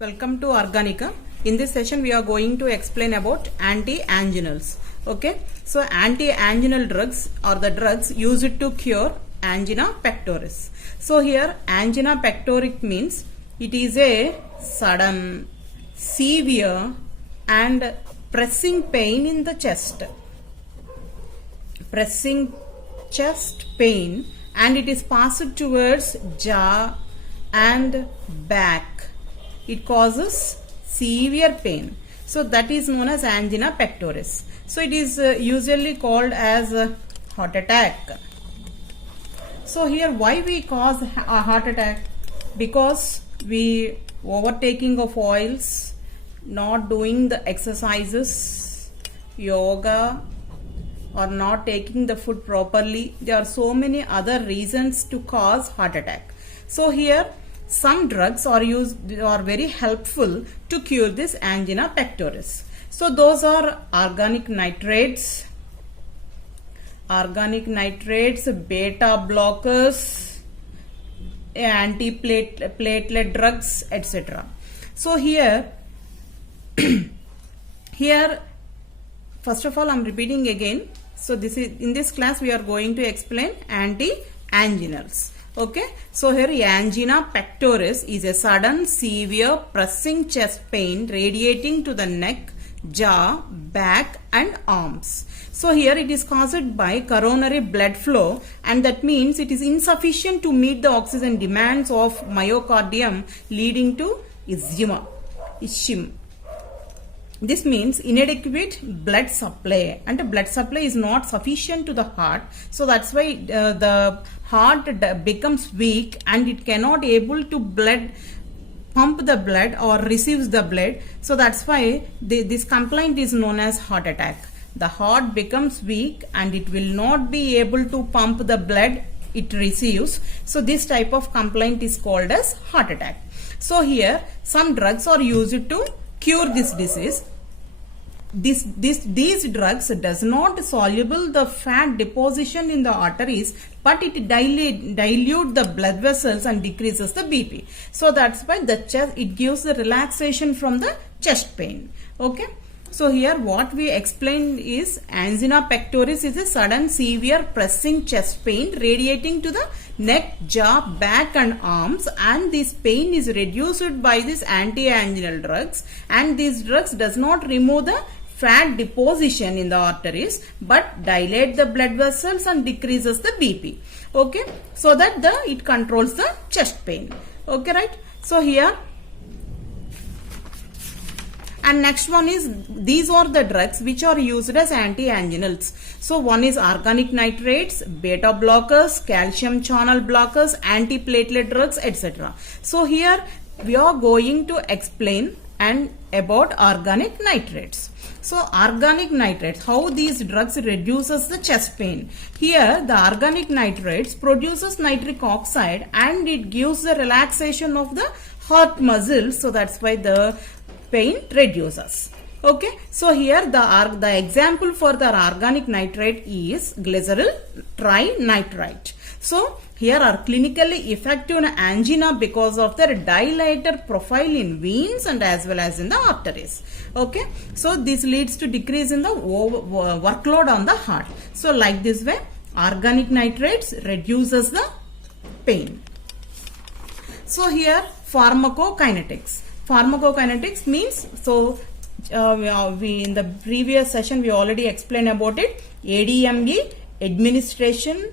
Welcome to Organica. In this session we are going to explain about anti-anginals. Okay, so anti-anginal drugs are the drugs used to cure angina pectoris. So here angina pectoris means it is a sudden, severe and pressing pain in the chest. Pressing chest pain, and it is passed towards jaw and back. It causes severe pain. So that is known as angina pectoris. So it is usually called as a heart attack. So here why we cause a heart attack? Because we overtaking of oils, not doing the exercises, yoga, or not taking the food properly. There are so many other reasons to cause heart attack. So here some drugs are very helpful to cure this angina pectoris. So those are organic nitrates, beta blockers, anti-platelet drugs, etc. So here first of all I am repeating again. So this is in this class we are going to explain anti-anginals. Okay, so here angina pectoris is a sudden, severe, pressing chest pain radiating to the neck, jaw, back and arms. So here it is caused by coronary blood flow, and that means it is insufficient to meet the oxygen demands of myocardium, leading to ischemia. This means inadequate blood supply, and the blood supply is not sufficient to the heart. So that's why the heart becomes weak and it cannot able to pump the blood or receives the blood. So that's why this complaint is known as heart attack. The heart becomes weak and it will not be able to pump the blood it receives. So this type of complaint is called as heart attack. So here some drugs are used to cure this disease. These drugs does not soluble the fat deposition in the arteries, but it dilute the blood vessels and decreases the BP. So that's why the chest, it gives the relaxation from the chest pain. Okay. So here what we explained is angina pectoris is a sudden, severe, pressing chest pain radiating to the neck, jaw, back and arms, and this pain is reduced by these anti-anginal drugs, and these drugs does not remove the fat deposition in the arteries but dilate the blood vessels and decreases the BP. Okay, so that it controls the chest pain. Okay, right? So here, and next one is, these are the drugs which are used as anti-anginals. So one is organic nitrates, beta blockers, calcium channel blockers, anti-platelet drugs, etc. So here we are going to explain about organic nitrates. So organic nitrates, how these drugs reduces the chest pain. Here the organic nitrates produces nitric oxide and it gives the relaxation of the heart muscles. So that's why the pain reduces. Okay, so here the example for the organic nitrate is glycerate trinitrate. So here are clinically effective in angina because of their dilated profile in veins and as well as in the arteries. Okay, so this leads to decrease in the workload on the heart. So like this way organic nitrates reduces the pain. So here pharmacokinetics. Pharmacokinetics means, so we in the previous session we already explained about it. ADME, administration,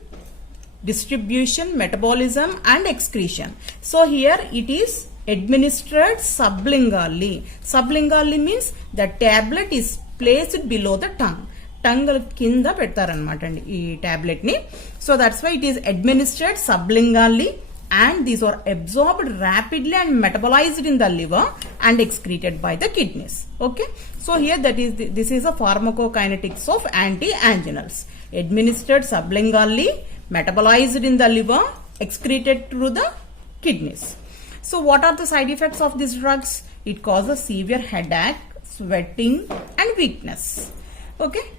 distribution, metabolism and excretion. So here it is administered sublingually. Sublingually means the tablet is placed below the tongue. Tongue kinda pettarannamata ee tablet ni. So that's why it is administered sublingually, and these are absorbed rapidly and metabolized in the liver and excreted by the kidneys. Okay, so here this is a pharmacokinetics of anti-anginals. Administered sublingually, metabolized in the liver, excreted through the kidneys. So what are the side effects of these drugs? It causes severe headache, sweating and weakness. Okay,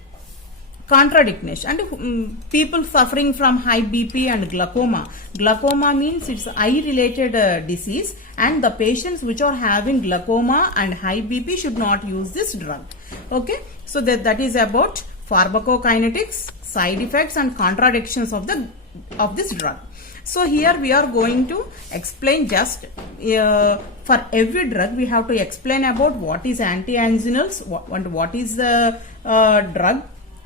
contradiction and people suffering from high BP and glaucoma. Glaucoma means it's eye related disease, and the patients which are having glaucoma and high BP should not use this drug. Okay, so that is about pharmacokinetics, side effects and contradictions of this drug. So here we are going to explain just for every drug we have to explain about what is anti-anginals, what is the drug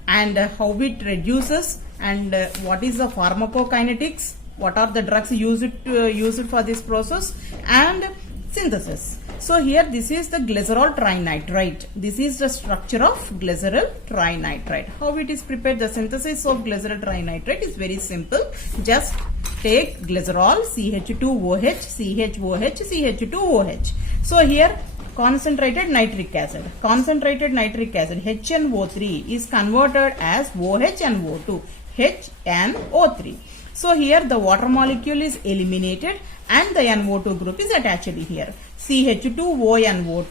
and how it reduces, and what is the pharmacokinetics, what are the drugs used for this process, and synthesis. So here this is the glycerol trinitrate. This is the structure of glycerol trinitrate. How it is prepared? The synthesis of glycerol trinitrate is very simple. Just take glycerol, CH2OH, CHOH, CH2OH. So here concentrated nitric acid. Concentrated nitric acid HNO3 is converted as OH and O2. HNO3. So here the water molecule is eliminated and the NO2 group is attached here. CH2ONO2,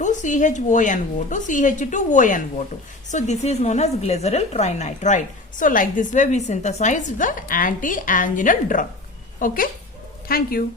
CHONO2, CH2ONO2. So this is known as glycerol trinitrate. So like this way we synthesize the anti-anginal drug. Okay. Thank you.